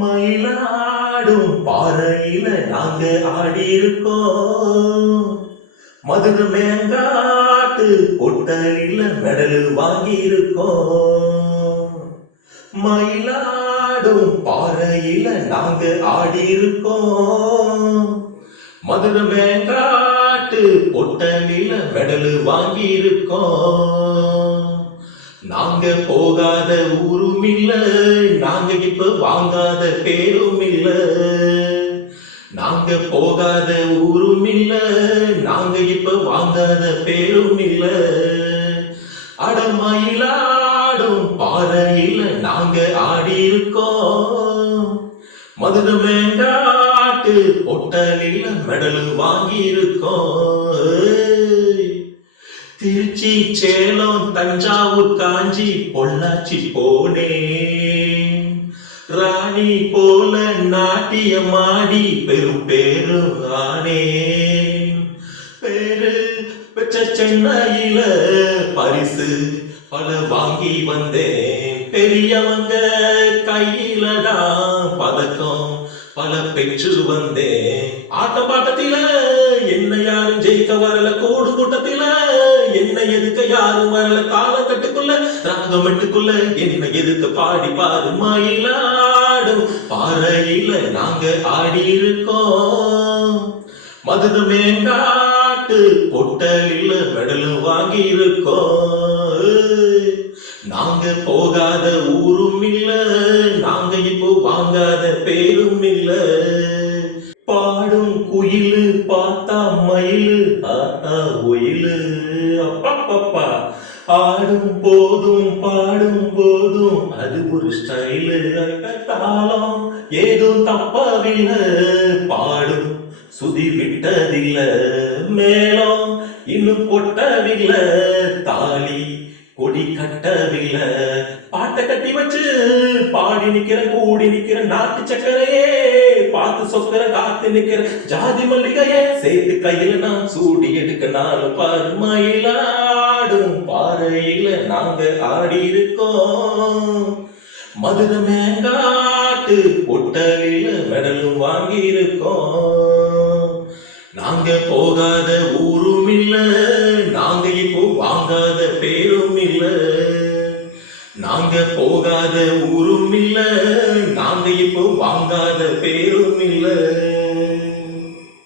மயிலாடும் பாறையில நாங்க ஆடி இருக்கோம். மதுரை மேங்காட்டு பொட்டலில மெடல் வாங்கி இருக்கோம். மயிலாடும் பாறையில நாங்க ஆடி இருக்கோம். மதுரை மேங்காட்டு பொட்டலில மெடல் வாங்கி இருக்கோம். நாங்க போகாத ஊரும் இல்ல, நாங்க இப்ப வாங்காத பேரும் இல்ல. நாங்க போகாத ஊரும் இல்ல, நாங்க இப்ப வாங்காத பேரும் இல்ல. அடமயிலாடும் பாறையில நாங்க ஆடி இருக்கோம். மதுரை மேங்காட்டு பொட்டலில மெடல் வாங்கி இருக்கோம். திருச்சி, சேலம், தஞ்சாவூர், காஞ்சி, பொள்ளாச்சி போனேன். ராணி போல நாட்டியமாடி பெரும் பேரும் ஆனேன். பேரு பெற்ற சென்னையில பரிசு பல வாங்கி வந்தேன். பெரியவங்க கையில தான் பதக்கம் பல பெற்று வந்தேன். ஆட்டம் பாட்டத்தில என்ன யாரும் ஜெயிக்க வரல, கூடு கூட்டத்தில என்ன எதுக்க யாரும் வரல. காலக்கட்டுக்குள்ள ராகமெட்டுக்குள்ள என்ன எதுக்க பாடி பாரு. மயிலாடும் பாறையில நாங்க ஆடி இருக்கோம். மதுரை மேங்காட்டு பொட்டலில மெடல் வாங்கி இருக்கோம். நாங்க போகாத ஊரும் இல்ல, நாங்க இப்போ வாங்காத பேரும் இல்ல. பாடும் குயிலு பார்த்தா மயிலு ஆத்தா ஒயிலு அப்பப்பப்பா. ஆடும் போதும் பாடும் போதும் அது ஒரு ஸ்டைலு. தாளம் ஏதும் தப்பவில்லை, பாடும் சுதி விட்டதில்ல. மேளம் இன்னும் கொட்டவில்லை, தாலி கொடி கட்டவில்லை. பாட்டை கட்டி வச்சு பாடி நிக்கிற கூடி நிக்கிற நாட்டு சக்கரையே பார்த்து சொக்கர காத்து நிக்கிற ஜாதி மல்லிகையே சேர்த்து கையில நான் சூடி எடுக்க நாலு பாரு. மயிலாடும் பாறையில நாங்க ஆடி இருக்கோம். மதுரை மேங்காட்டு பொட்டலில மெடலும் வாங்கி இருக்கோம். நாங்க போகாத ஊரும் இல்ல, நாங்க இப்போ வாங்காத பேரும் இல்ல. நாங்க போகாத ஊரும் இல்ல, நாங்க இப்போ வாங்காத பேரும் இல்ல.